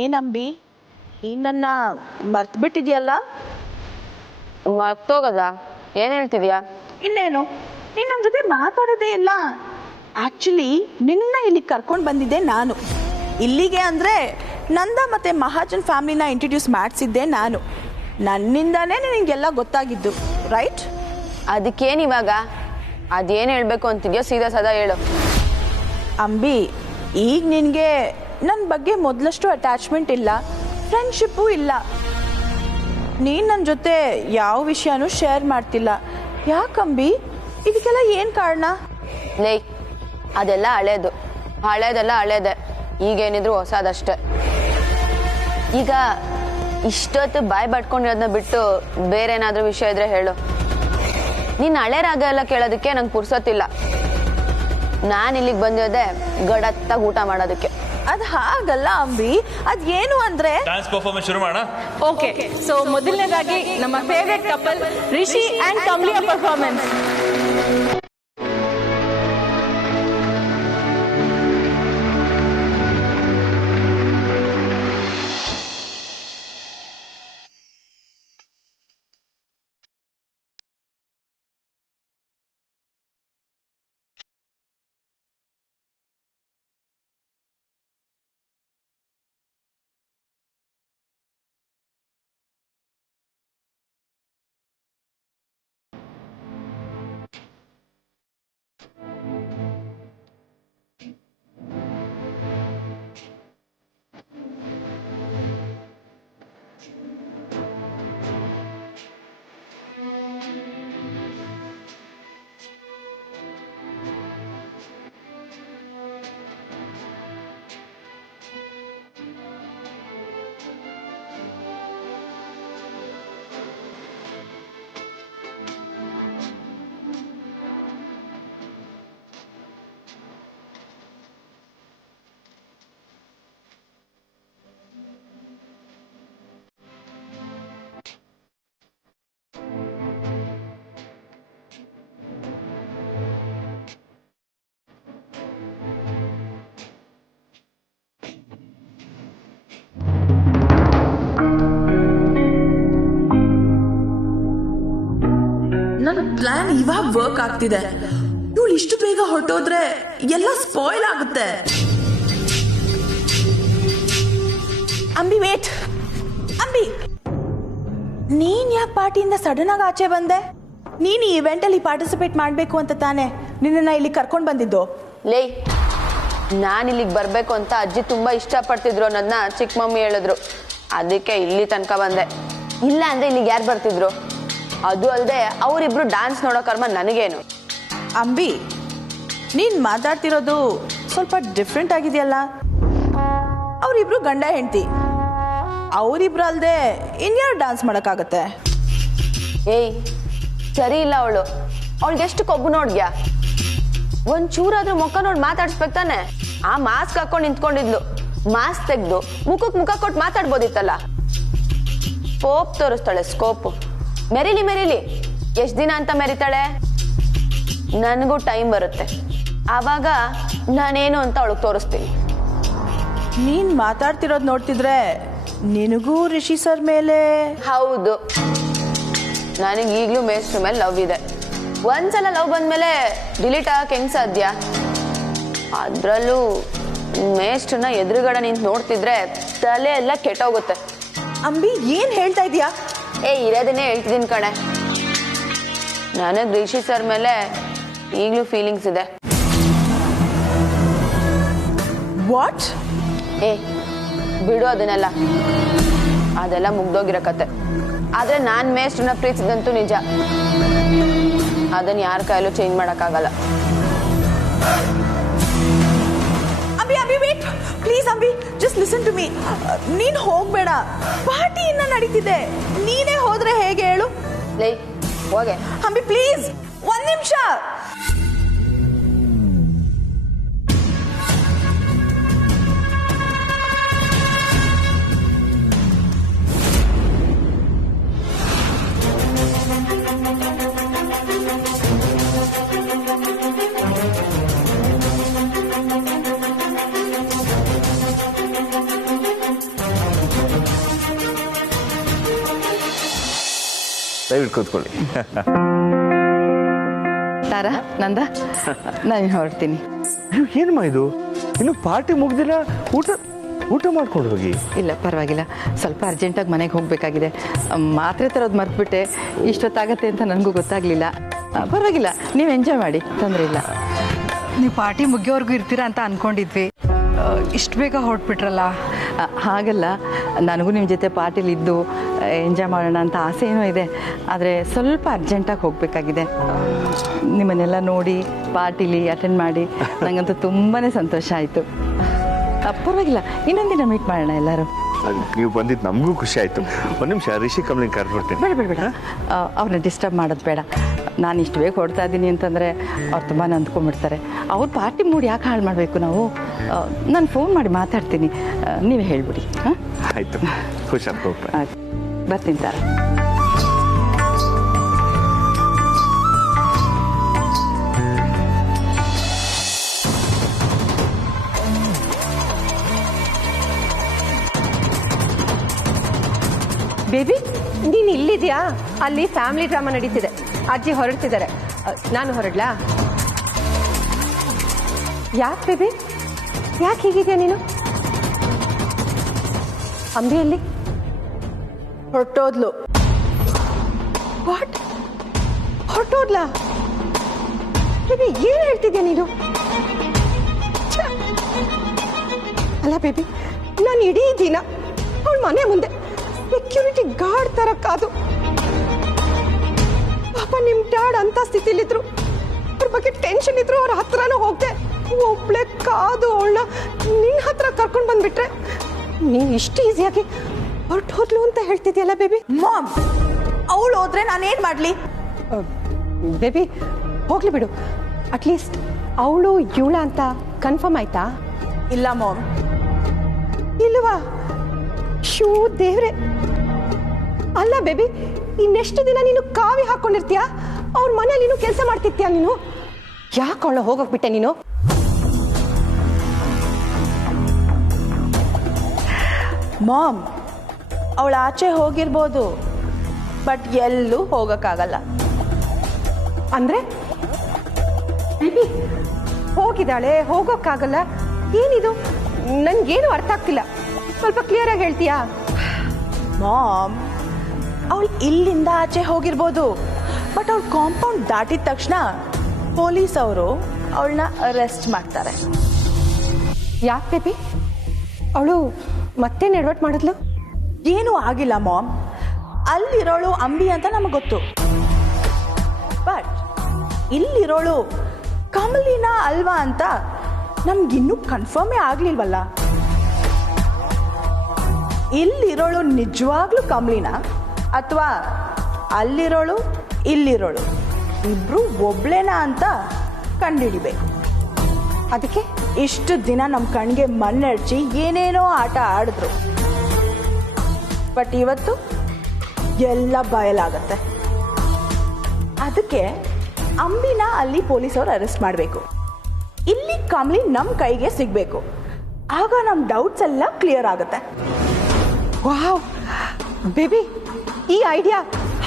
ಏನಂಬಿ ನೀನ್ ನನ್ನ ಮರ್ತು ಬಿಟ್ಟಿದ್ಯಲ್ಲ? ಮರ್ತೋಗದ? ಏನ್ ಹೇಳ್ತಿದ್ಯಾ? ಇನ್ನೇನು, ನೀನ್ ನನ್ನ ಜೊತೆ ಮಾತಾಡೋದೇ ಇಲ್ಲ. ಆಕ್ಚುಲಿ ನಿನ್ನ ಇಲ್ಲಿ ಕರ್ಕೊಂಡು ಬಂದಿದ್ದೆ ನಾನು. ಇಲ್ಲಿಗೆ ಅಂದ್ರೆ ನಂದ ಮತ್ತೆ ಮಹಾಜನ್ ಫ್ಯಾಮಿಲಿನ ಇಂಟ್ರಡ್ಯೂಸ್ ಮಾಡಿಸಿದ್ದೆ ನಾನು. ನನ್ನಿಂದಾನೇ ನಿನಗೆಲ್ಲ ಗೊತ್ತಾಗಿದ್ದು, ರೈಟ್? ಅದಕ್ಕೇನು ಇವಾಗ? ಅದೇನು ಹೇಳ್ಬೇಕು ಅಂತಿದ್ಯೋ ಸೀದಾ ಸದಾ ಹೇಳು. ಅಂಬಿ, ಈಗ ನಿನಗೆ ನನ್ನ ಬಗ್ಗೆ ಮೊದಲಷ್ಟು ಅಟ್ಯಾಚ್ಮೆಂಟ್ ಇಲ್ಲ, ಫ್ರೆಂಡ್ಶಿಪ್ಪು ಇಲ್ಲ. ನೀನು ನನ್ನ ಜೊತೆ ಯಾವ ವಿಷಯನೂ ಶೇರ್ ಮಾಡ್ತಿಲ್ಲ. ಯಾಕಂಬಿ? ಇದಕ್ಕೆಲ್ಲ ಏನು ಕಾರಣ? ಲೇ, ಅದೆಲ್ಲ ಹಳೇದೆಲ್ಲ ಹಳೇದೆ. ಈಗೇನಿದ್ರು ಹೊಸದಷ್ಟೆ. ಈಗ ಇಷ್ಟೊತ್ತು ಬಾಯಿ ಬಟ್ಕೊಂಡಿರೋದನ್ನ ಬಿಟ್ಟು ಬೇರೆ ಏನಾದ್ರೂ ವಿಷಯ ಇದ್ರೆ ಹೇಳು. ನೀನು ಹಳೆ ರಾಗ ಎಲ್ಲ ಕೇಳೋದಕ್ಕೆ ನಂಗೆ ಪುರ್ಸೊತ್ತಿಲ್ಲ. ನಾನು ಇಲ್ಲಿಗೆ ಬಂದಿರೋದೆ ಗಡತ್ತಾಗಿ ಊಟ ಮಾಡೋದಕ್ಕೆ. ಅದು ಹಾಗಲ್ಲ ಅಂಬಿ, ಅದೇನು ಅಂದ್ರೆ ಡ್ಯಾನ್ಸ್ ಪರ್ಫಾರ್ಮೆನ್ಸ್ ಶುರು ಮಾಡೋಣ. ಓಕೆ, ಸೊ ಮೊದಲನೇದಾಗಿ ನಮ್ಮ ಫೇವರೇಟ್ ಕಪಲ್ ರಿಷಿ ಅಂಡ್ ಕಮಲಿಯ ಪರ್ಫಾರ್ಮೆನ್ಸ್. ನನ್ನ ಪ್ಲಾನ್ ಇವಾಗ ವರ್ಕ್ ಆಗ್ತಿದೆ. ಇವಳು ಇಷ್ಟು ಬೇಗ ಹೊರಟೋದ್ರೆ ಎಲ್ಲ ಸ್ಪಾಯ್ಲ್ ಆಗುತ್ತೆ. ಅಂಬಿ, ವೇಟ್. ಅಂಬಿ, ನೀನ್ ಯಾಕೆ ಪಾರ್ಟಿಯಿಂದ ಸಡನ್ ಆಗಿ ಆಚೆ ಬಂದೆ? ನೀನ್ ಈ ಇವೆಂಟ್ ಅಲ್ಲಿ ಪಾರ್ಟಿಸಿಪೇಟ್ ಮಾಡ್ಬೇಕು ಅಂತ ತಾನೆ ನಿನ್ನ ಇಲ್ಲಿ ಕರ್ಕೊಂಡು ಬಂದಿದ್ದು? ಲೇ, ನಾನು ಇಲ್ಲಿಗೆ ಬರ್ಬೇಕು ಅಂತ ಅಜ್ಜಿ ತುಂಬಾ ಇಷ್ಟಪಡ್ತಿದ್ರು. ನನ್ನ ಚಿಕ್ಕ ಮಮ್ಮಿ ಹೇಳಿದ್ರು, ಅದಕ್ಕೆ ಇಲ್ಲಿ ತನಕ ಬಂದೆ. ಇಲ್ಲ ಅಂದ್ರೆ ಇಲ್ಲಿಗೆ ಯಾರು ಬರ್ತಿದ್ರು? ಅದು ಅಲ್ಲದೆ ಅವರಿಬ್ರು ಡ್ಯಾನ್ಸ್ ನೋಡೋ ಕರ್ಮ ನನಗೇನು? ಅಂಬಿ, ನೀನ್ ಮಾತಾಡ್ತಿರೋದು ಸ್ವಲ್ಪ ಡಿಫ್ರೆಂಟ್ ಆಗಿದೆಯಲ್ಲ. ಅವರಿಬ್ರು ಗಂಡ ಹೆಂಡತಿ, ಅವರಿಬ್ರು ಅಲ್ಲದೆ ಇನ್ಯಾರು ಡ್ಯಾನ್ಸ್ ಮಾಡೋಕ್ಕಾಗತ್ತೆ? ಏಯ್, ಸರಿ ಇಲ್ಲ ಅವಳು. ಅವಳಿಗೆ ಎಷ್ಟು ಕೊಬ್ಬು ನೋಡ್ಯಾ? ಒಂಚೂರಾದ್ರೂ ಮುಖ ನೋಡಿ ಮಾತಾಡ್ಸ್ಬೇಕು ತಾನೆ. ಆ ಮಾಸ್ಕ್ ಹಾಕೊಂಡು ನಿಂತ್ಕೊಂಡಿದ್ಲು. ಮಾಸ್ಕ್ ತೆಗ್ದು ಮುಖಕ್ಕೆ ಮುಖ ಕೊಟ್ಟು ಮಾತಾಡ್ಬೋದಿತ್ತಲ್ಲ. Scope ತೋರಿಸ್ತಾಳೆ, scope. ಮೆರಿಲಿ ಎಷ್ಟ್ ದಿನ ಅಂತ ಮೆರಿತಾಳೆ? ನನಗೂ ಟೈಮ್ ಬರುತ್ತೆ, ಆವಾಗ ನಾನೇನು ಅಂತ ಅವಳಿಗೆ ತೋರಿಸ್ತೀನಿ. ನೀನ್ ಮಾತಾಡ್ತಿರೋದು ನೋಡ್ತಿದ್ರೆ ನಿನಗೂ ರಿಷಿ ಸರ್ ಮೇಲೆ? ಹೌದು, ನನಗೆ ಈಗಲೂ ಮೇಷ್ಟ್ರ ಮೇಲೆ ಲವ್ ಇದೆ. ಒಂದ್ಸಲ ಲವ್ ಬಂದ್ಮೇಲೆ ಡಿಲೀಟ್ ಆಗಕ್ಕೆ ಹೆಂಗ್ ಸಾಧ್ಯ? ಅದ್ರಲ್ಲೂ ಮೇಷ್ಟ್ರನ್ನ ಎದುರುಗಡೆ ನಿಂತು ನೋಡ್ತಿದ್ರೆ ತಲೆ ಎಲ್ಲ ಕೆಟ್ಟೋಗುತ್ತೆ. ಅಂಬಿ, ಏನ್ ಹೇಳ್ತಾ ಇದೀಯಾ? ಇರೋದನ್ನೇ ಹೇಳ್ತಿದ್ದೀನಿ ಕಣೆ. ನನಗೆ ರಿಷಿ ಸರ್ ಮೇಲೆ ಈಗಲೂ ಫೀಲಿಂಗ್ಸ್ ಇದೆ. ವಾಟ್? ಬಿಡು ಅದನ್ನೆಲ್ಲ, ಅದೆಲ್ಲ ಮುಗ್ದೋಗಿರೋ ಕತೆ. ಆದ್ರೆ ನಾನ್ ಮೇಷ್ಟ್ರನ್ನ ಪ್ರೀತಿಸಿದಂತೂ ನಿಜ. ಅದನ್ನ ಯಾರ ಕೈಯಲ್ಲೂ ಚೇಂಜ್ ಮಾಡಕ್ಕಾಗಲ್ಲ. Ambi, wait please. Ambi, just listen to me. ನೀನ್ ಹೋಗ್ಬೇಡ, ಪಾರ್ಟಿ ಇನ್ನ ನಡೀತಿದೆ. ನೀನೇ ಹೋದ್ರೆ ಹೇಗೆ ಹೇಳು? ಲೇ, ಹೋಗೆ. ಅಂಬಿ ಪ್ಲೀಸ್, ಒಂದ್ ನಿಮಿಷ. ದಯವಿಟ್ಟು ಕೂತ್ಕೊಳ್ಳಿ. ತಾರಾ ನಂದ ನಾನು ಹೊರಡ್ತೀನಿ. ಏನಮ್ಮ ಇದು, ಇನ್ನು ಪಾರ್ಟಿ ಮುಗ್ದಿಲ್ಲ, ಊಟ ಮಾಡ್ಕೊಂಡು ಹೋಗಿ. ಇಲ್ಲ ಪರವಾಗಿಲ್ಲ, ಸ್ವಲ್ಪ ಅರ್ಜೆಂಟಾಗಿ ಮನೆಗೆ ಹೋಗಬೇಕಾಗಿದೆ. ಮಾತ್ರೆ ತರೋದು ಮರ್ತ್ಬಿಟ್ಟೆ, ಇಷ್ಟೊತ್ತಾಗತ್ತೆ ಅಂತ ನನಗೂ ಗೊತ್ತಾಗಲಿಲ್ಲ. ಪರವಾಗಿಲ್ಲ, ನೀವು ಎಂಜಾಯ್ ಮಾಡಿ, ತೊಂದರೆ ಇಲ್ಲ. ನೀವು ಪಾರ್ಟಿ ಮುಗಿಯೋವರೆಗೂ ಇರ್ತೀರಾ ಅಂತ ಅಂದ್ಕೊಂಡಿದ್ವಿ, ಇಷ್ಟು ಬೇಗ ಹೊರಟ್ಬಿಟ್ರಲ್ಲ. ಹಾಗಲ್ಲ, ನನಗೂ ನಿಮ್ಮ ಜೊತೆ ಪಾರ್ಟಿಲಿ ಇದ್ದು ಎಂಜಾಯ್ ಮಾಡೋಣ ಅಂತ ಆಸೆ ಏನೋ ಇದೆ. ಆದರೆ ಸ್ವಲ್ಪ ಅರ್ಜೆಂಟಾಗಿ ಹೋಗಬೇಕಾಗಿದೆ. ನಿಮ್ಮನ್ನೆಲ್ಲ ನೋಡಿ ಪಾರ್ಟಿಲಿ ಅಟೆಂಡ್ ಮಾಡಿ ನನಗಂತೂ ತುಂಬಾ ಸಂತೋಷ ಆಯಿತು. ಪರವಾಗಿಲ್ಲ, ಇನ್ನೊಂದಿನ ಮೀಟ್ ಮಾಡೋಣ ಎಲ್ಲರೂ. ನೀವು ಬಂದಿದ್ದು ನಮಗೂ ಖುಷಿ ಆಯಿತು. ಒಂದು ನಿಮಿಷ ರಿಷಿ ಕಂಪ್ನಿಗೆ ಕರ್ಬಿಡ್ತೀನಿ. ಬೇಡ ಅವ್ರನ್ನ ಡಿಸ್ಟರ್ಬ್ ಮಾಡೋದು ಬೇಡ. ನಾನು ಇಷ್ಟು ಬೇಗ ಹೊಡ್ತಾ ಇದ್ದೀನಿ ಅಂತಂದರೆ ಅವ್ರು ತುಂಬ ನಂದ್ಕೊಂಡ್ಬಿಡ್ತಾರೆ. ಅವ್ರ ಪಾರ್ಟಿ ಮೂಡ್ ಯಾಕೆ ಹಾಳು ಮಾಡಬೇಕು ನಾವು? ನಾನು ಫೋನ್ ಮಾಡಿ ಮಾತಾಡ್ತೀನಿ, ನೀವೇ ಹೇಳ್ಬಿಡಿ. ಹಾಂ ಆಯಿತು, ಹುಷಾರು ಹೋಗ್ಬೇಕು. ಆಯ್ತು, ಬರ್ತೀನಿ ತಾರ. ಬೇಬಿ, ನೀನು ಇಲ್ಲಿದ್ಯಾ? ಅಲ್ಲಿ ಫ್ಯಾಮಿಲಿ ಡ್ರಾಮಾ ನಡೀತಿದೆ, ಅಜ್ಜಿ ಹೊರಡ್ತಿದ್ದಾರೆ. ನಾನು ಹೊರಡ್ಲಾ? ಯಾಕೆ ಬೇಬಿ, ಯಾಕೆ ಹೀಗಿದ್ಯಾ ನೀನು? ಅಂಬಿಯಲ್ಲಿ ಹೊರಟೋದ್ಲು. ವಾಟ್? ಹೊರಟೋದ್ಲಾ? ಬೇಬಿ, ಏನು ಹೇಳ್ತಿದ್ಯಾ ನೀನು? ಛೆ! ಅಲ್ಲ ಬೇಬಿ, ನಾನು ಇಡೀ ದಿನ ಅವಳ ಮನೆ ಮುಂದೆ ಸೆಕ್ಯೂರಿಟಿ ಗಾರ್ಡ್ ತರ ಕಾದು, ಪಾಪ ನಿಮ್ ಡ್ಯಾಡ್ ಅಂತ ಸ್ಥಿತಿಲಿದ್ರು, ಅವ್ರ ಬಗ್ಗೆ ಟೆನ್ಷನ್ ಇದ್ರು, ಅವ್ರ ಹತ್ರನೂ ಹೋಗ್ದೆ, ಒಬ್ಳೆ ಕಾದು ಅವಳನ್ನ ನಿನ್ನ ಹತ್ರ ಕರ್ಕೊಂಡು ಬಂದ್ಬಿಟ್ರೆ ನೀನು ಇಷ್ಟು ಈಸಿಯಾಗಿ ಹೊರಟು ಹೋದ್ಲು ಅಂತ ಹೇಳ್ತಿದ್ಯಲ್ಲ ಬೇಬಿ. ಮಾಮ್, ಅವಳು ಹೋದ್ರೆ ನಾನೇನ್ ಮಾಡ್ಲಿ? ಬೇಬಿ ಹೋಗ್ಲಿ ಬಿಡು, ಅಟ್ಲೀಸ್ಟ್ ಅವಳು ಇವಳ ಅಂತ ಕನ್ಫರ್ಮ್ ಆಯ್ತಾ? ಇಲ್ಲ ಮಾಮ್. ಇಲ್ವಾ? ಶೂ ದೇವ್ರೆ. ಅಲ್ಲ ಬೇಬಿ, ಇನ್ನೆಷ್ಟು ದಿನ ನೀನು ಕಾವಿ ಹಾಕೊಂಡಿರ್ತೀಯ? ಅವ್ರ ಮನೇಲಿ ನೀನು ಕೆಲಸ ಮಾಡ್ತಿರ್ತೀಯ ನೀನು? ಯಾಕೆ ಅವಳ ಹೋಗೋಗ್ಬಿಟ್ಟೆ ನೀನು? ಮಾಮ್, ಅವಳು ಆಚೆ ಹೋಗಿರ್ಬೋದು, ಬಟ್ ಎಲ್ಲೂ ಹೋಗಕ್ಕಾಗಲ್ಲ. ಅಂದ್ರೆ ಬೇಬಿ ಹೋಗಿದ್ದಾಳೆ, ಹೋಗೋಕ್ಕಾಗಲ್ಲ, ಏನಿದು? ನನ್ಗೇನು ಅರ್ಥ ಆಗ್ತಿಲ್ಲ, ಸ್ವಲ್ಪ ಕ್ಲಿಯರ್ ಆಗಿ ಹೇಳ್ತೀಯಾ? ಮಾಮ್, ಅವಳು ಇಲ್ಲಿಂದ ಆಚೆ ಹೋಗಿರ್ಬೋದು, ಬಟ್ ಅವಳು ಕಾಂಪೌಂಡ್ ದಾಟಿದ ತಕ್ಷಣ ಪೊಲೀಸ್ ಅವರು ಅವಳನ್ನ ಅರೆಸ್ಟ್ ಮಾಡ್ತಾರೆ. ಯಾಕೆ ಬೇಬಿ, ಅವಳು ಮತ್ತೆ ನೆಡ್ವಟ್ ಮಾಡಿದ್ಲು? ಏನೂ ಆಗಿಲ್ಲ ಮಾಮ್. ಅಲ್ಲಿರೋಳು ಅಂಬಿ ಅಂತ ನಮಗೆ ಗೊತ್ತು, ಬಟ್ ಇಲ್ಲಿರೋಳು ಕಮಲಿನ ಅಲ್ವಾ ಅಂತ ನಮ್ಗಿನ್ನೂ ಕನ್ಫರ್ಮೇ ಆಗ್ಲಿಲ್ವಲ್ಲ. ಇಲ್ಲಿರೋಳು ನಿಜವಾಗ್ಲೂ ಕಮಲಿನ ಅಥವಾ ಅಲ್ಲಿರೋಳು ಇಲ್ಲಿರೋಳು ಇಬ್ರು ಒಬ್ಳೇನಾ ಅಂತ ಕಂಡುಹಿಡಿಬೇಕು. ಅದಕ್ಕೆ ಇಷ್ಟು ದಿನ ನಮ್ಮ ಕಣ್ಗೆ ಮಣ್ಣೆಡ್ಚಿ ಏನೇನೋ ಆಟ ಆಡಿದ್ರು, ಬಟ್ ಇವತ್ತು ಎಲ್ಲ ಬಯಲಾಗತ್ತೆ. ಅದಕ್ಕೆ ಅಂಬಿನ ಅಲ್ಲಿ ಪೊಲೀಸವರು ಅರೆಸ್ಟ್ ಮಾಡಬೇಕು, ಇಲ್ಲಿ ಕಮಲಿ ನಮ್ಮ ಕೈಗೆ ಸಿಗಬೇಕು. ಆಗ ನಮ್ಮ ಡೌಟ್ಸ್ ಎಲ್ಲ ಕ್ಲಿಯರ್ ಆಗುತ್ತೆ. ವಾವ್ ಬೇಬಿ, ಈ ಐಡಿಯಾ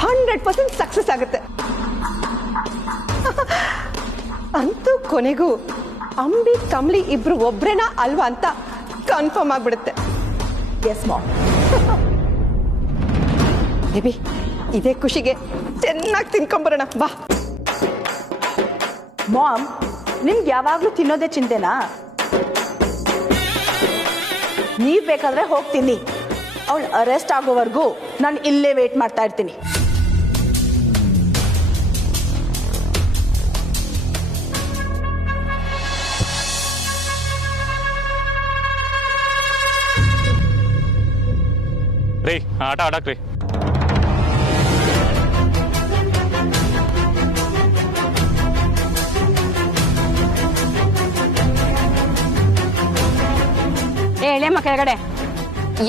100% ಸಕ್ಸಸ್ ಆಗುತ್ತೆ. ಅಂತೂ ಕೊನೆಗೂ ಅಂಬಿ ಕಮಲಿ ಇಬ್ರು ಒಬ್ರೇನಾ ಅಲ್ವಾ ಅಂತ ಕನ್ಫರ್ಮ್ ಆಗ್ಬಿಡುತ್ತೆ. S ma'am. ಬೇಬಿ, ಇದೇ ಖುಷಿಗೆ ಚೆನ್ನಾಗಿ ತಿನ್ಕೊಂಬರೋಣ ಬಾ. ಮಾಮ್, ನಿಮ್ಗೆ ಯಾವಾಗಲೂ ತಿನ್ನೋದೇ ಚಿಂತೆನಾ? ನೀವು ಬೇಕಾದ್ರೆ ಹೋಗ್ತೀನಿ, ಅವಳು ಅರೆಸ್ಟ್ ಆಗೋವರೆಗೂ ನಾನು ಇಲ್ಲೇ ವೇಟ್ ಮಾಡ್ತಾ ಇರ್ತೀನಿ. ರೀ, ಆಟ ಆಡಕ್ರಿ. ಎಳೆಮ್ಮ ಕೆಳಗಡೆ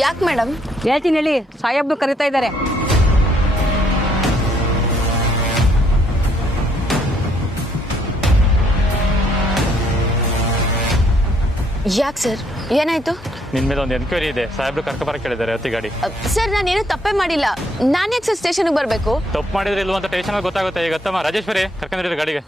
ಯಾಕೆ ಮೇಡಮ್? ಹೇಳ್ತೀನಿ ಹೇಳಿ, ಸಾಹೇಬ್ರು ಕರಿತಾ ಇದ್ದಾರೆ. ಯಾಕೆ ಸರ್, ಏನಾಯ್ತು? ನಿನ್ ಮೇಲೆ ಒಂದು ಎನ್ಕ್ವೈರಿ ಇದೆ, ಸಾಹೇಬ್ರು ಕರ್ಕೊಬರಕ್ಕೆ ಕೇಳಿದ್ದಾರೆ ಅತಿ ಗಾಡಿ. ಸರ್ ನಾನೇನು ತಪ್ಪೇ ಮಾಡಿಲ್ಲ. ನಾನು ಯಾಕೆ ಸರ್ ಸ್ಟೇಷನ್ಗೆ ಬರಬೇಕು? ತಪ್ಪು ಮಾಡಿದ್ರೆ ಇಲ್ವ ಅಂತ ಸ್ಟೇಷನ್ ಗೊತ್ತಾಗುತ್ತೆ. ಈಗ ಗೊತ್ತಮ್ಮ ರಾಜೇಶ್ವರಿ ಕರ್ಕೊಂಡಿರಿ ಗಾಡಿಗೆ.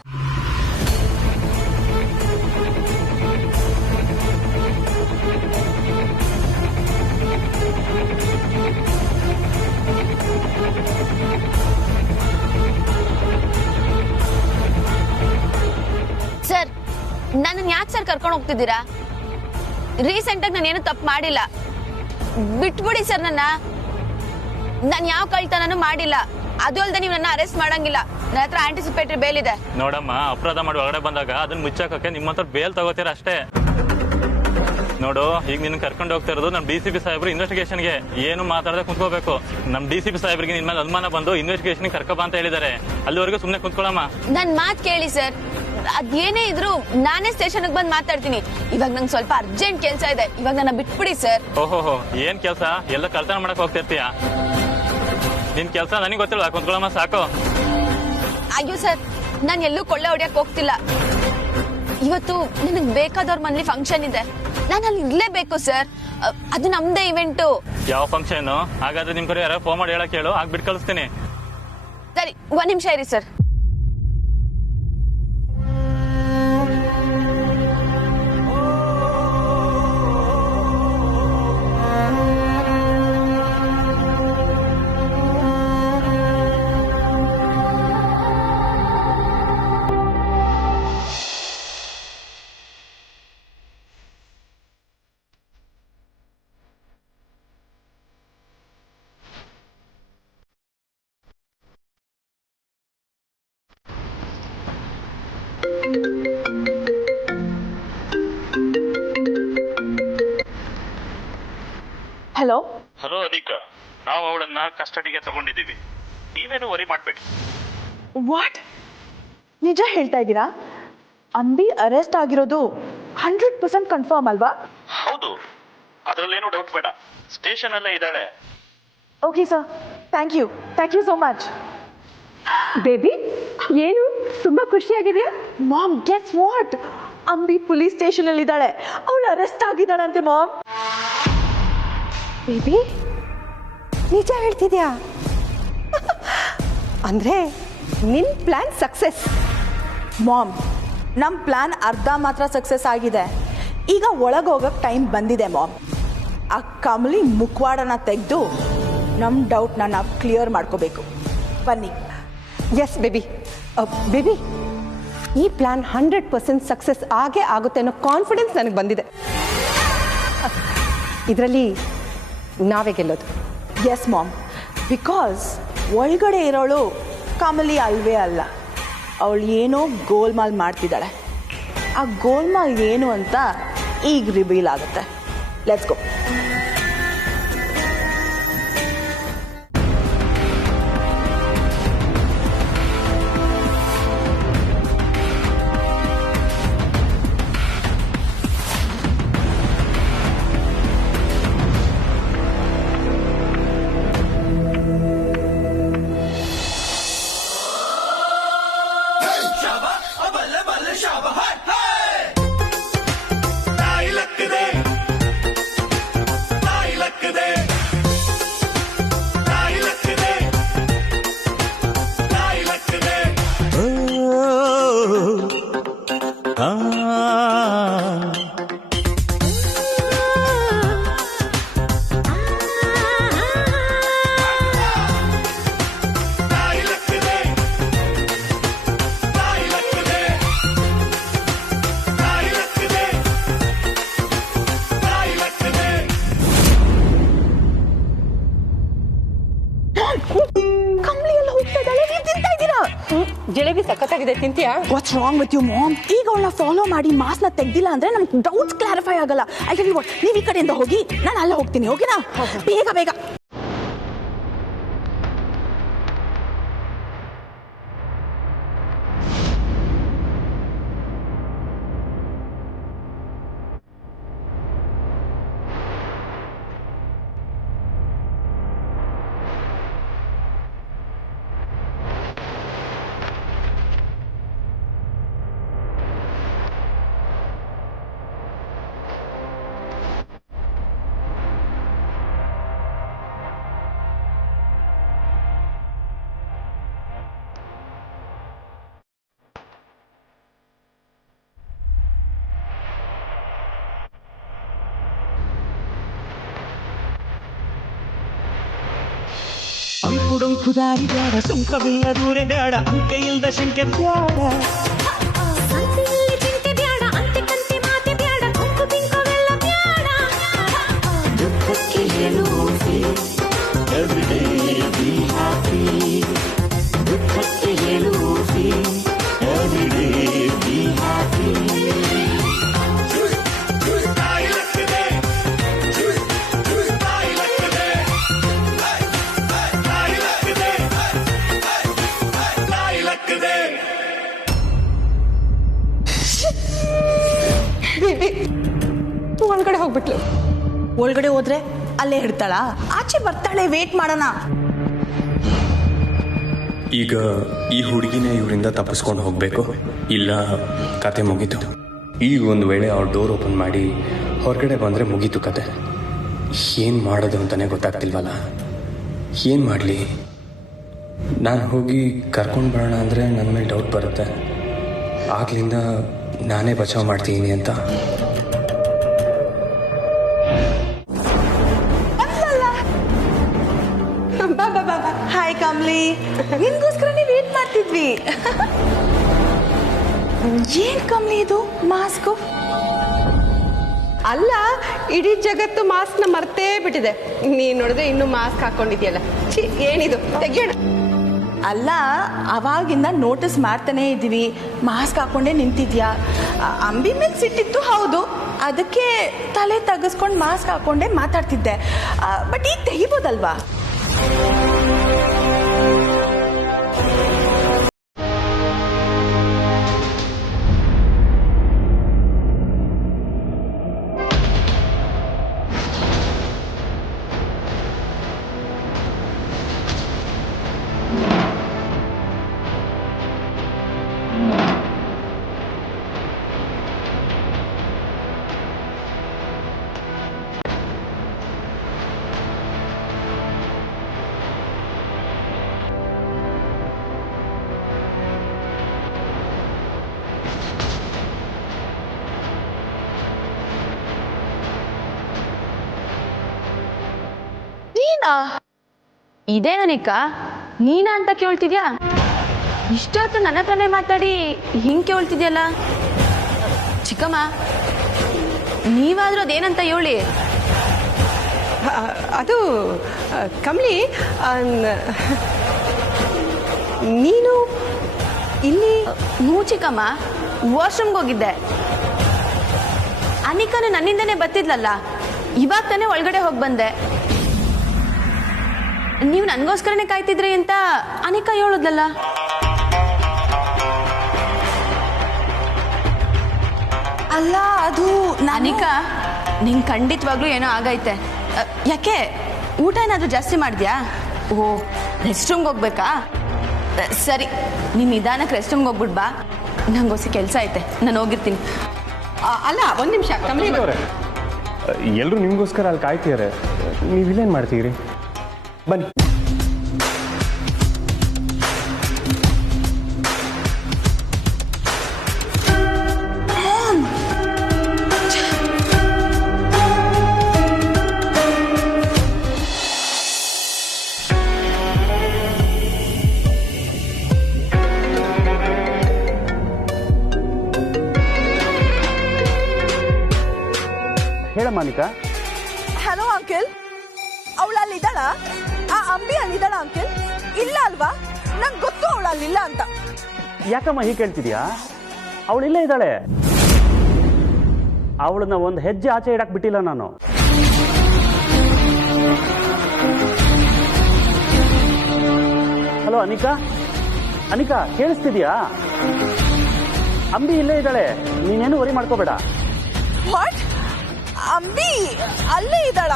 ಸರ್ ನನ್ನನ್ನು ಯಾಕೆ ಸರ್ ಕರ್ಕೊಂಡು ಹೋಗ್ತಿದ್ದೀರಾ? ರೀಸೆಂಟಾಗಿ ನಾನೇನು ತಪ್ಪು ಮಾಡಿಲ್ಲ, ಬಿಟ್ಬಿಡಿ ಸರ್. ನಾನು ಯಾವ ಕಳ್ತನೂ ಮಾಡಿಲ್ಲ. ಅದು ಅಲ್ಲದೆ ನೀವು ನನ್ನ ಅರೆಸ್ಟ್ ಮಾಡಂಗಿಲ್ಲ. ನನ್ನ ಹತ್ರ ಆಂಟಿಸಿಪೇಟರಿ ಬೇಲ್ ಇದೆ. ನೋಡಮ್ಮ, ಅಪರಾಧ ಮಾಡಿ ಹೊರಗಡೆ ಬಂದಾಗ ಅದನ್ನ ಮುಚ್ಚಾಕಕ್ಕೆ ನಿಮ್ಮ ಹತ್ರ ಬೇಲ್ ತಗೋತೀರ ಅಷ್ಟೇ. ನೋಡು, ಈಗ ನಿನ್ನ ಕರ್ಕೊಂಡು ಹೋಗ್ತಾ ಇರೋದು ನಮ್ಮ DCP ಸಾಹೇಬ್ರು ಇನ್ವೆಸ್ಟಿಗೇಷನ್ಗೆ. ಏನು ಮಾತಾಡದೆ ಕುಂತ್ಕೋಬೇಕು. ನಮ್ಮ DCP ಸಾಹೇಬ್ರಿಗೆ ನಿನ್ ಮೇಲೆ ಅನುಮಾನ ಬಂದು ಇನ್ವೆಸ್ಟಿಗೇಷನ್ ಕರ್ಕೊಬಾ ಅಂತ ಹೇಳಿದ್ದಾರೆ. ಅಲ್ಲಿವರೆಗೂ ಸುಮ್ಮನೆ ಕುಂತ್ಕೊಳ್ಳಮ್ಮ. ನನ್ ಮಾತು ಕೇಳಿ ಸರ್, ಅದೇನೇ ಇದ್ರು ನಾನೇ ಸ್ಟೇಷನ್ಗೆ ಬಂದು ಮಾತಾಡ್ತೀನಿ. ಇವಾಗ ನಂಗೆ ಸ್ವಲ್ಪ ಅರ್ಜೆಂಟ್ ಕೆಲಸ ಇದೆ, ಇವಾಗ ನನ್ನ ಬಿಟ್ಬಿಡಿ ಸರ್. ಓಹೋ, ಏನ್ ಕೆಲಸ? ಎಲ್ಲ ಕಳ್ತನ ಮಾಡಕ್ ಹೋಗ್ತಿರ್ತೀಯ? ನಿನ್ ಕೆಲಸ ನನಗೆ ಗೊತ್ತಿಲ್ಲ, ಕುಂತ್ಕೊಳ್ಳಮ್ಮ ಸಾಕು. ಅಯ್ಯೋ ಸರ್, ನಾನು ಎಲ್ಲೂ ಕೊಳ್ಳೆ ಹೊಡಿಯಕ್ ಹೋಗ್ತಿಲ್ಲ. ಇವತ್ತು ನನಗೆ ಬೇಕಾದವ್ರ ಮನೇಲಿ ಫಂಕ್ಷನ್ ಇದೆ, ನಾನು ಅಲ್ಲಿ ಇರ್ಲೇಬೇಕು ಸರ್. ಅದು ನಮ್ದೇ ಇವೆಂಟು. ಯಾವ ಫಂಕ್ಷನ್? ಹಾಗಾದ್ರೆ ನಿಮ್ ಕಡೆ ಯಾರೋ ಫೋನ್ ಮಾಡಿ ಹೇಳಕ್ ಹೇಳು, ಆಗ್ಬಿಟ್ಟು ಕಳಿಸ್ತೀನಿ. ಸರಿ, ಒಂದ್ ನಿಮಿಷ ಇರಿ ಸರ್. ಹಲೋ ಅಧಿಕ, ನಾವು ಅವಳನ್ನ ಕಸ್ಟಡಿಗೆ ತಗೊಂಡಿದ್ದೀವಿ. ನೀವೇನು ವರಿ ಮಾಡಬೇಡಿ. ವಾಟ್? ನಿಜ ಹೇಳ್ತಾ ಇದ್ದೀರಾ? ಅಂಬಿ ಅರೆಸ್ಟ್ ಆಗಿರೋದು 100% ಕನ್ಫರ್ಮ್ ಅಲ್ವಾ? ಹೌದು, ಅದರಲ್ಲೇನು ಡೌಟ್ ಬೇಡ. ಸ್ಟೇಷನ್ ಅಲ್ಲೇ ಇದ್ದಾಳೆ. Okay sir, thank you so much. Baby, ಏನು ತುಂಬಾ ಖುಷಿಯಾಗಿದೆಯಾ? Mom, guess what? Ambi police station ಅಲ್ಲಿ ಇದ್ದಾಳೆ. ಅವಳು ಅರೆಸ್ಟ್ ಆಗಿದ್ದಾಳಂತೆ ಮಾಮ್. ಬೇಬಿ, ನಿಜ ಹೇಳ್ತಿದ್ಯಾ? ಅಂದ್ರೆ ನಿನ್ ಪ್ಲಾನ್ ಸಕ್ಸಸ್. ಮಾಮ್, ನಮ್ಮ ಪ್ಲಾನ್ ಅರ್ಧ ಮಾತ್ರ ಸಕ್ಸಸ್ ಆಗಿದೆ. ಈಗ ಒಳಗೆ ಹೋಗಕ್ಕೆ ಟೈಮ್ ಬಂದಿದೆ ಮಾಮ್. ಆ ಕಮಲಿ ಮುಖವಾಡನ ತೆಗೆದು ನಮ್ಮ ಡೌಟ್ನ ನಾವು ಕ್ಲಿಯರ್ ಮಾಡ್ಕೋಬೇಕು. ಬನ್ನಿ. Yes baby. ಬೇಬಿ, ಈ ಪ್ಲಾನ್ 100% ಸಕ್ಸಸ್ ಆಗೇ ಆಗುತ್ತೆ ಅನ್ನೋ ಕಾನ್ಫಿಡೆನ್ಸ್ ನನಗೆ ಬಂದಿದೆ. ಇದರಲ್ಲಿ ನಾವೇ ಗೆಲ್ಲೋದು. ಎಸ್ ಮಾಮ್, ಬಿಕಾಸ್ ಒಳಗಡೆ ಇರೋಳು ಕಮಲಿ ಅಲ್ವೇ ಅಲ್ಲ. ಅವಳು ಏನೋ ಗೋಲ್ಮಾಲ್ ಮಾಡ್ತಿದ್ದಾಳೆ. ಆ ಗೋಲ್ಮಾಲ್ ಏನು ಅಂತ ಈಗ ರಿವೀಲ್ ಆಗುತ್ತೆ. Let's go. ಜಿಲೇಬಿ ಸಖತ್ತಾಗಿದೆ, ತಿಂತೀಯಾ? What's wrong with you mom? ಈಗ ಅವಳನ್ನ ಫಾಲೋ ಮಾಡಿ ಮಾಸ್ನ ತೆಗ್ದಿಲ್ಲ ಅಂದ್ರೆ ನಮ್ಗೆ ಡೌಟ್ಸ್ ಕ್ಲಾರಿಫೈ ಆಗಲ್ಲ. ಐ ಟೆಲ್ ಯು ವಾಟ್, ನೀವು ಈ ಕಡೆಯಿಂದ ಹೋಗಿ, ನಾನು ಅಲ್ಲೇ ಹೋಗ್ತೀನಿ. ಓಕೆನಾ? ಬೇಗ ಬೇಗ. ಡೊಂಕು ದಾರಿ ಬೇಡ, ಸುಂಕವಿಲ್ಲ ದೂರೆ ಬೇಡ, ಅಂಕೆ ಇಲ್ದ ಶಂಕೆ ಬೇಡ. ದುಃಖಕ್ಕೆ ಹೇಳು every day be happy. ದುಃಖಕ್ಕೆ ಹೇಳು every day be happy. ಒಳಗಡೆ ಹೋಗ್ಬಿಟ್ಲು. ಒಳಗಡೆ ಹೋದ್ರೆ ಅಲ್ಲೇ ಇರ್ತಾಳ, ಆಚೆ ಬರ್ತಾಳೆ, ವೇಟ್ ಮಾಡೋಣ. ಈಗ ಈ ಹುಡುಗಿನೇ ಇವರಿಂದ ತಪ್ಪಿಸ್ಕೊಂಡು ಹೋಗ್ಬೇಕು, ಇಲ್ಲ ಕತೆ ಮುಗೀತು. ಈಗ ಒಂದು ವೇಳೆ ಅವ್ರ ಡೋರ್ ಓಪನ್ ಮಾಡಿ ಹೊರಗಡೆ ಬಂದರೆ ಮುಗೀತು ಕತೆ. ಏನು ಮಾಡೋದು ಅಂತಲೇ ಗೊತ್ತಾಗ್ತಿಲ್ವಲ್ಲ. ಏನು ಮಾಡಲಿ? ನಾನು ಹೋಗಿ ಕರ್ಕೊಂಡು ಬರೋಣ ಅಂದರೆ ನನ್ನ ಮೇಲೆ ಡೌಟ್ ಬರುತ್ತೆ. ಆಗ್ಲಿಂದ ನಾನೇ ಬಚಾವ್ ಮಾಡ್ತೀನಿ ಅಂತ. ಹಾಯ್ ಕಮ್ಲಿ, ನಿನ್ಗೋಸ್ಕರನೇ ವೇಟ್ ಮಾಡ್ತಿದ್ವಿ. ಏನ್ ಕಮ್ಲಿ ಇದು ಮಾಸ್ಕು? ಅಲ್ಲ, ಇಡೀ ಜಗತ್ತು ಮಾಸ್ಕ್ನ ಮರ್ತೇ ಬಿಟ್ಟಿದೆ. ನೀನ್ ನೋಡಿದ್ರೆ ಇನ್ನೂ ಮಾಸ್ಕ್ ಹಾಕೊಂಡಿದ್ಯಲ್ಲ. ಏನಿದು, ತೆಗಿಯೋಣ. ಅಲ್ಲ, ಅವಾಗಿಂದ ನೋಟಿಸ್ ಮಾಡ್ತಾನೆ ಇದ್ದೀವಿ, ಮಾಸ್ಕ್ ಹಾಕೊಂಡೇ ನಿಂತಿದ್ಯಾ. ಅಂಬಿ ಮೇಲೆ ಸಿಟ್ಟಿತ್ತು ಹೌದು, ಅದಕ್ಕೆ ತಲೆ ತಗ್ಗಿಸ್ಕೊಂಡು ಮಾಸ್ಕ್ ಹಾಕೊಂಡೇ ಮಾತಾಡ್ತಿದ್ದೆ. ಬಟ್ ಈಗ ತೆಗಿಬೋದಲ್ವಾ? ಇದೇನನಿಕ ನೀನಾ ಅಂತ ಕೇಳ್ತಿದ್ಯಾ? ಇಷ್ಟೊತ್ತು ನನ್ನ ಹತ್ರನೇ ಮಾತಾಡಿ ಹಿಂಗೆ ಕೇಳ್ತಿದ್ಯಲ್ಲ. ಚಿಕ್ಕಮ್ಮ, ನೀವಾದ್ರೂ ಅದೇನಂತ ಹೇಳಿ. ಅದು ಕಮ್ಲಿ, ನೀನು ಇಲ್ಲಿ? ಹ್ಞೂ ಚಿಕ್ಕಮ್ಮ, ವಾಶ್ರೂಮ್ಗೆ ಹೋಗಿದ್ದೆ. ಅನಿಕನು ನನ್ನಿಂದನೇ ಬತ್ತಿದ್ಲಲ್ಲ, ಇವಾಗ ತಾನೇ ಒಳಗಡೆ ಹೋಗಿ ಬಂದೆ. ನೀವು ನನಗೋಸ್ಕರನೇ ಕಾಯ್ತಿದ್ರಿ ಅಂತ ಅನಿಕಾ ಹೇಳೋದ್ಲಲ್ಲ. ಅಲ್ಲ, ಅದು ಅನಿಕಾ, ನಿಂಗೆ ಖಂಡಿತವಾಗ್ಲೂ ಏನೋ ಆಗೈತೆ. ಯಾಕೆ, ಊಟ ಏನಾದರೂ ಜಾಸ್ತಿ ಮಾಡಿದ್ಯಾ? ಓ, ರೆಸ್ಟ್ ರೂಮ್ಗೆ ಹೋಗ್ಬೇಕಾ? ಸರಿ, ನೀನು ನಿಧಾನಕ್ಕೆ ರೆಸ್ಟ್ ರೂಮ್ಗೆ ಹೋಗ್ಬಿಟ್ ಬಾ. ನಂಗೆ ಹೊಸ ಕೆಲಸ ಐತೆ, ನಾನು ಹೋಗಿರ್ತೀನಿ. ಅಲ್ಲ, ಒಂದು ನಿಮಿಷ ಕಮ್ಲಿ. ಎಲ್ಲರೂ ನಿಮಗೋಸ್ಕರ ಅಲ್ಲಿ ಕಾಯ್ತಿದ್ದಾರೆ, ನೀವಿಲ್ಲೇನು ಮಾಡ್ತೀರಿ? ಬನ್ನಿ. ಹೇಳಮ್ಮ ಅನಿಕಾ. ಹಲೋ ಅಂಕಲ್, ಅವಳು ಅಲ್ಲಿದ್ದಾಳ? ಆ ಅಂಬಿ ಅಲ್ಲಿದ್ದಾಳ ಅಂಕಲ್? ಇಲ್ಲ ಅಲ್ವಾ? ನಂಗೆ ಗೊತ್ತು ಅವಳು ಅಲ್ಲಿಲ್ಲ ಅಂತ. ಯಾಕಮ್ಮ ಹೀಗೆ ಕೇಳ್ತಿದ್ಯಾ? ಅವಳಿಲ್ಲೇ ಇದ್ದಾಳೆ. ಅವಳನ್ನ ಒಂದು ಹೆಜ್ಜೆ ಆಚೆ ಇಡಕ್ ಬಿಟ್ಟಿಲ್ಲ ನಾನು. ಹಲೋ ಅನಿಕಾ, ಅನಿಕಾ ಕೇಳಿಸ್ತಿದ್ಯಾ? ಅಂಬಿ ಇಲ್ಲೇ ಇದ್ದಾಳೆ, ನೀನೇನು ವರಿ ಮಾಡ್ಕೋಬೇಡ. ವಾಟ್? ಅಂಬಿ ಅಲ್ಲೇ ಇದ್ದಾಳ?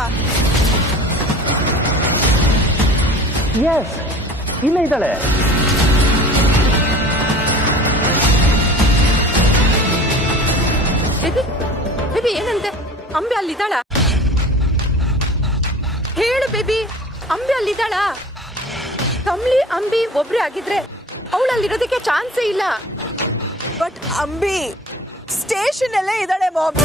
ಎಸ್, ಇಲ್ಲೇ ಇದ್ದಾಳೆ. ಬೇಬಿ ಏನಂತೆ? ಅಂಬಿ ಅಲ್ಲಿದ್ದಾಳ? ಹೇಳು ಬೇಬಿ, ಅಂಬಿ ಅಲ್ಲಿದ್ದಾಳ? ಕಮ್ಲಿ ಅಂಬಿ ಒಬ್ರೇ ಆಗಿದ್ರೆ ಅವಳು ಅಲ್ಲಿರೋದಕ್ಕೆ ಚಾನ್ಸೇ ಇಲ್ಲ. ಬಟ್ ಅಂಬಿ ಸ್ಟೇಷನ್ ಅಲ್ಲೇ ಇದ್ದಾಳೆ ಮಾಮ್.